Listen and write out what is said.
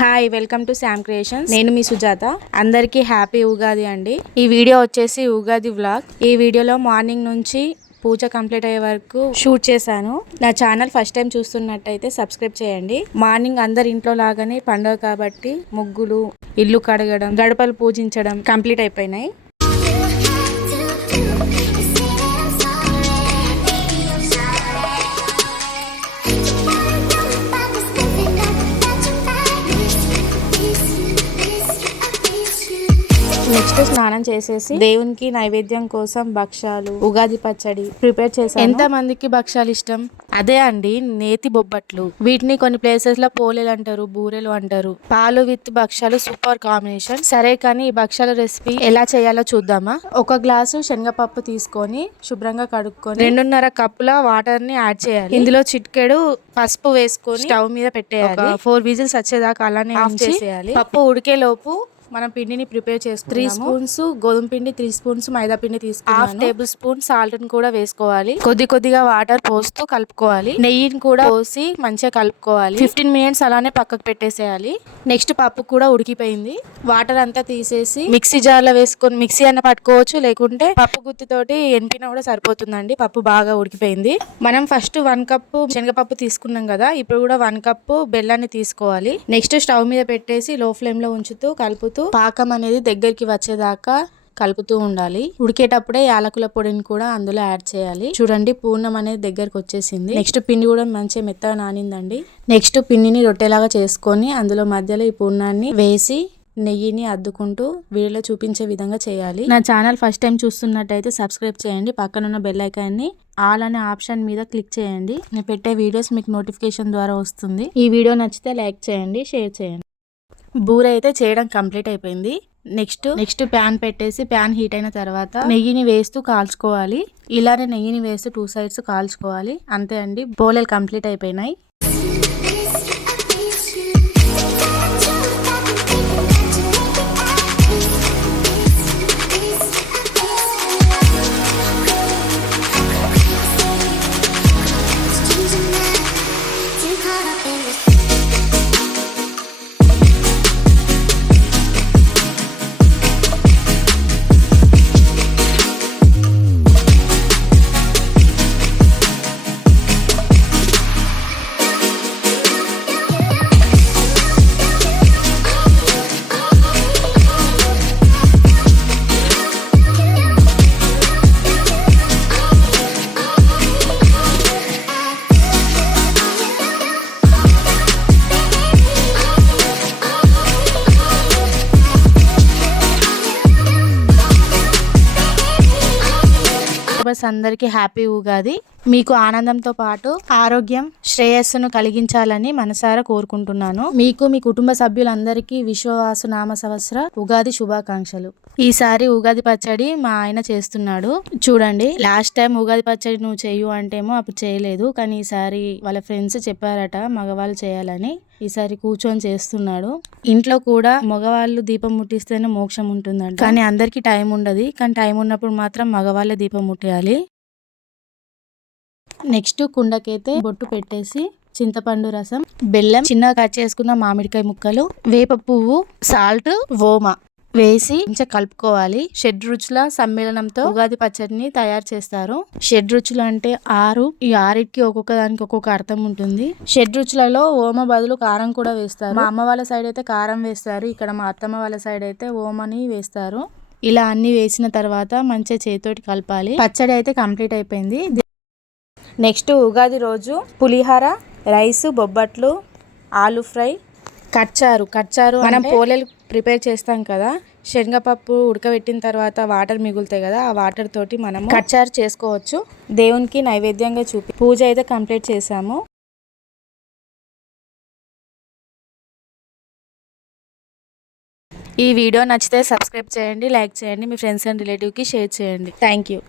Hi, welcome to Sam creations. నేను మీ సుజాత. అందరికీ happy Ugadi అండి. ఈ వీడియో వచ్చేసి ఉగాది వ్లాగ్. ఈ వీడియోలో మార్నింగ్ నుంచి పూజ కంప్లీట్ అయ్యే వరకు షూట్ చేశాను. నా ఛానల్ ఫస్ట్ టైం చూస్తున్నట్టయితే సబ్స్క్రైబ్ చేయండి. మార్నింగ్ అందరి ఇంట్లో లాగానే పండుగ కాబట్టి ముగ్గులు, ఇల్లు కడగడం, గడపలు పూజించడం కంప్లీట్ అయిపోయినాయి. నెక్స్ట్ స్నానం చేసేసి దేవునికి నైవేద్యం కోసం భక్షాలు, ఉగాది పచ్చడి ప్రిపేర్ చేశాను. ఎంత మందికి భక్షాలు ఇష్టం? అదే అండి, నేతి బొబ్బట్లు. వీటిని కొన్ని ప్లేసెస్ లో పోలేలు అంటారు, బూరెలు అంటారు. పాలు విత్ భక్షాలు సూపర్ కాంబినేషన్. సరే కానీ ఈ భక్షాల రెసిపీ ఎలా చేయాలో చూద్దామా. ఒక గ్లాసు శనగపప్పు తీసుకొని శుభ్రంగా కడుక్కొని 2.5 కప్పుల వాటర్ ని యాడ్ చేయాలి. ఇందులో చిటికెడు పసుపు వేసుకొని స్టవ్ మీద పెట్టేయాలి. 4 విజిల్స్ వచ్చేదాకా అలానే ఆఫ్ చేసేయాలి. పప్పు ఉడికే లోపు మనం పిండిని ప్రిపేర్ చేసుకుంటాము. 3 స్పూన్స్ గోధుమ పిండి, 3 స్పూన్స్ మైదా పిండి తీసుకున్నాను. 1/2 టేబుల్ స్పూన్ సాల్ట్ ని కూడా వేసుకోవాలి. కొద్దిగా వాటర్ పోస్తూ కలుపుకోవాలి. నెయ్యిని కూడా పోసి మంచిగా కలుపుకోవాలి. 15 మినిట్స్ అలానే పక్కకు పెట్టేసేయాలి. నెక్స్ట్ పప్పు కూడా ఉడికిపోయింది. వాటర్ అంతా తీసేసి మిక్సీ జార్ లో వేసుకొని మిక్సీ అన్న పట్టుకోవచ్చు, లేకుంటే పప్పు గుత్తితోటి ఎనిపినా కూడా సరిపోతుందండి. పప్పు బాగా ఉడికిపోయింది. మనం ఫస్ట్ 1 కప్పు శనగపప్పు తీసుకున్నాం కదా, ఇప్పుడు కూడా 1 కప్పు బెల్లాన్ని తీసుకోవాలి. నెక్స్ట్ స్టవ్ మీద పెట్టేసి లో ఫ్లేమ్ లో ఉంచుతూ కలుపుతూ పాకం అనేది దగ్గరికి వచ్చేదాకా కలుపుతూ ఉండాలి. ఉడికేటప్పుడే యాలకుల పొడిని కూడా అందులో యాడ్ చేయాలి. చూడండి, పూర్ణం అనేది దగ్గరకు వచ్చేసింది. నెక్స్ట్ పిండి కూడా మంచిగా మెత్తగా నానిందండి. నెక్స్ట్ పిండిని రొట్టెలాగా చేసుకొని అందులో మధ్యలో ఈ పూర్ణాన్ని వేసి నెయ్యిని అద్దుకుంటూ వీడియోలో చూపించే విధంగా చేయాలి. నా ఛానల్ ఫస్ట్ టైం చూస్తున్నట్టయితే సబ్స్క్రైబ్ చేయండి. పక్కనున్న బెల్ ఐకాన్ ని ఆల్ అనే ఆప్షన్ మీద క్లిక్ చేయండి. నేను పెట్టే వీడియోస్ మీకు నోటిఫికేషన్ ద్వారా వస్తుంది. ఈ వీడియో నచ్చితే లైక్ చేయండి, షేర్ చేయండి. బూర అయితే చేయడం కంప్లీట్ అయిపోయింది. నెక్స్ట్ ప్యాన్ పెట్టేసి ప్యాన్ హీట్ అయిన తర్వాత నెయ్యిని వేస్తూ కాల్చుకోవాలి. ఇలానే నెయ్యిని వేస్తూ 2 సైడ్స్ కాల్చుకోవాలి. అంతే అండి, పోలేలు కంప్లీట్ అయిపోయినాయి. అందరికీ హ్యాపీ ఉగాది. మీకు ఆనందంతో పాటు ఆరోగ్యం, శ్రేయస్సును కలిగించాలని మనసారా కోరుకుంటున్నాను. మీకు మీ కుటుంబ సభ్యులందరికీ విశ్వవాసు నామ సంవత్సర ఉగాది శుభాకాంక్షలు. ఈసారి ఉగాది పచ్చడి మా ఆయన చేస్తున్నాడు. చూడండి, లాస్ట్ టైం ఉగాది పచ్చడి నువ్వు చెయ్యు అంటేమో అప్పుడు చేయలేదు, కానీ ఈసారి వాళ్ళ ఫ్రెండ్స్ చెప్పారట మగవాళ్ళు చేయాలని. ఈసారి కూర్చొని చేస్తున్నాడు. ఇంట్లో కూడా మగవాళ్ళు దీపం ముట్టిస్తేనే మోక్షం ఉంటుందంట, కానీ అందరికి టైం ఉండదు. కానీ టైం ఉన్నప్పుడు మాత్రం మగవాళ్ళే దీపం ముట్టియాలి. నెక్స్ట్ కుండకైతే బొట్టు పెట్టేసి చింతపండు రసం, బెల్లం, చిన్నగా కట్ చేసుకున్న మామిడికాయ ముక్కలు, వేప పువ్వు, సాల్ట్, ఓమ వేసి మంచిగా కలుపుకోవాలి. 6 రుచుల సమ్మేళనంతో ఉగాది పచ్చడిని తయారు చేస్తారు. 6 రుచులు అంటే 6. ఈ 6కి ఒక్కొక్క దానికి ఒక్కొక్క అర్థం ఉంటుంది. 6 రుచులలో ఓమ బదులు కారం కూడా వేస్తారు. మా అమ్మ వాళ్ళ సైడ్ అయితే కారం వేస్తారు, ఇక్కడ మా అత్తమ్మ వాళ్ళ సైడ్ అయితే ఓమని వేస్తారు. ఇలా అన్ని వేసిన తర్వాత మంచిగా చేతితోటి కలపాలి. పచ్చడి అయితే కంప్లీట్ అయిపోయింది. నెక్స్ట్ ఉగాది రోజు పులిహార, రైస్, బొబ్బట్లు, ఆలు ఫ్రై, కచ్చారు మనం పోలేలు ప్రిపేర్ చేస్తాం కదా, శనగపప్పు ఉడకబెట్టిన తర్వాత వాటర్ మిగులుతాయి కదా, ఆ వాటర్ తోటి మనం కచ్చారు చేసుకోవచ్చు. దేవునికి నైవేద్యంగా పూజ అయితే కంప్లీట్ చేసాము. ఈ వీడియో నచ్చితే సబ్స్క్రైబ్ చేయండి, లైక్ చేయండి, మీ ఫ్రెండ్స్ అండ్ రిలేటివ్కి షేర్ చేయండి. Thank you.